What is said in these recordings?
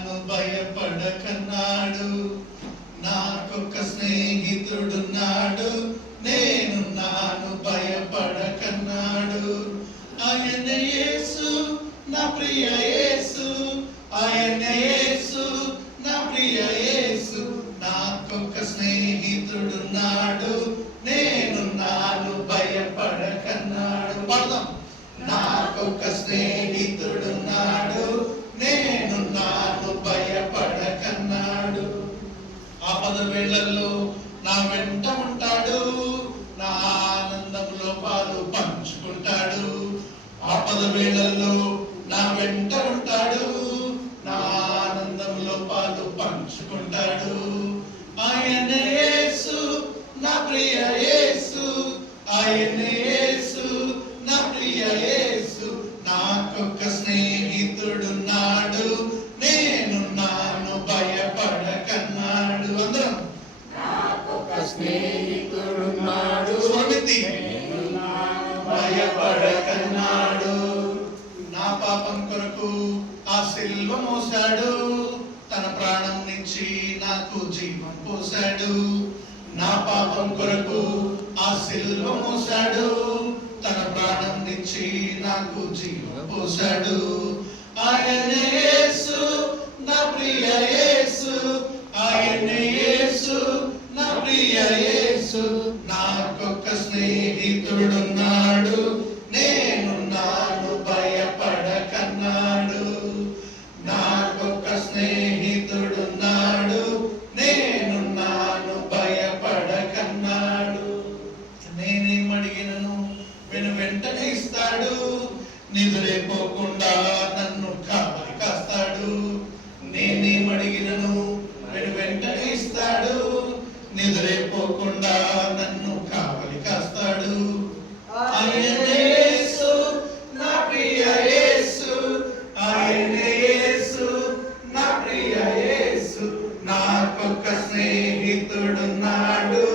నాను భయపడకన్నాడు. నాకొక స్నేహితుడున్నాడు, నేను నాను భయపడకన్నాడు. ఆయన యేసు, నా ప్రియ యేసు, ఆయన యేసు, నా ప్రియ యేసు. నాకొక స్నేహితుడున్నాడు, నేను నాను భయపడకన్నాడు. పడదాం. నాకొక స్నేహితుడున్నాడు, నేను నాను భయపడకన్నాడు. ఆపద వేళల్లో నా వెంట ఉంటాడు, నా ఆనందంలో పాలు పంచుకుంటాడు. ఆపద వేళల్లో నా వెంట ఉంటాడు, నా ఆనందంలో పాలు పంచుకుంటాడు. ఆయన యేసు, నా ప్రియ యేసు, ఆయన యేసు, నా ప్రియ యేసు. నాకొక స్నేహితుడున్నాడు, నేను నాను భయపడకన్నాడు. అందరం నాకొక స్నేహితుడున్నాడు, నేను నాను భయపడకన్నాడు. నా పాపం కొరకు ఆ సిలువ మోసాడు, తన ప్రాణం నుంచి నాకు జీవం పోసాడు. నా పాపం కొరకు ఆ సిలువ మోసాడు, తన ప్రాణం నుంచి నాకు జీవం పోసాడు. ఆయన యేసు, నా ప్రియ యేసు, ఆయన యేసు, నా ప్రియ యేసు. నాకొక స్నేహితుడున్నాడు, నేను నాను భయపడకన్నాడు. నాకొక స్నేహితుడున్నాడు, నేను నాను భయపడకన్నాడు. నేనేమడిగినను వెంటనే ఇస్తాడు, నిద్రైపోకుండా నన్ను కావలి కాస్తాడు. నేనేమడిగినను వెంటనే ఇస్తాడు, నిద్రైపోకుండా నన్ను కావలి కాస్తాడు. ఆయన యేసు, నా ప్రియ యేసు, ఆయన యేసు, నా ప్రియ యేసు. నాకొక స్నేహితుడున్నాడు,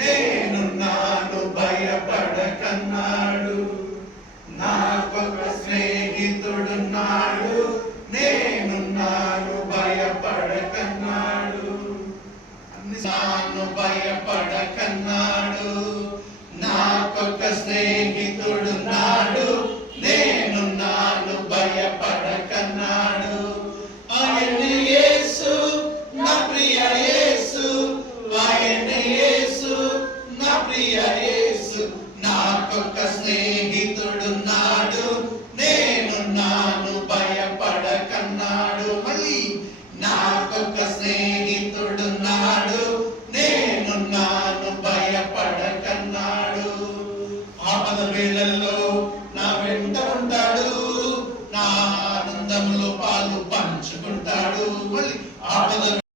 నేను నాను భయపడకన్నాడు. నాకొక స్నేహితుడున్నాడు, నేను నాను భయపడకన్నాడు. నాను భయపడకన్నాడు. నాకొక స్నేహితుడున్నాడు, నేను నాను భయపడకన్నాడు. ఆయన యేసు, నా ప్రియ యేసు, ఆయన యేసు, నా ప్రియ యేసు. నాకొక స్నేహితుడున్నాడు, నేను నాను భయపడకన్నాడు. మళ్ళీ నాకొక స్నేహితుడున్నాడు, నేను నాను భయపడకన్నాడు. ఆపద వేళల్లో నా వెంట ఉంటాడు, నా ఆనందంలో పాలు పంచుకుంటాడు. మళ్ళీ ఆపద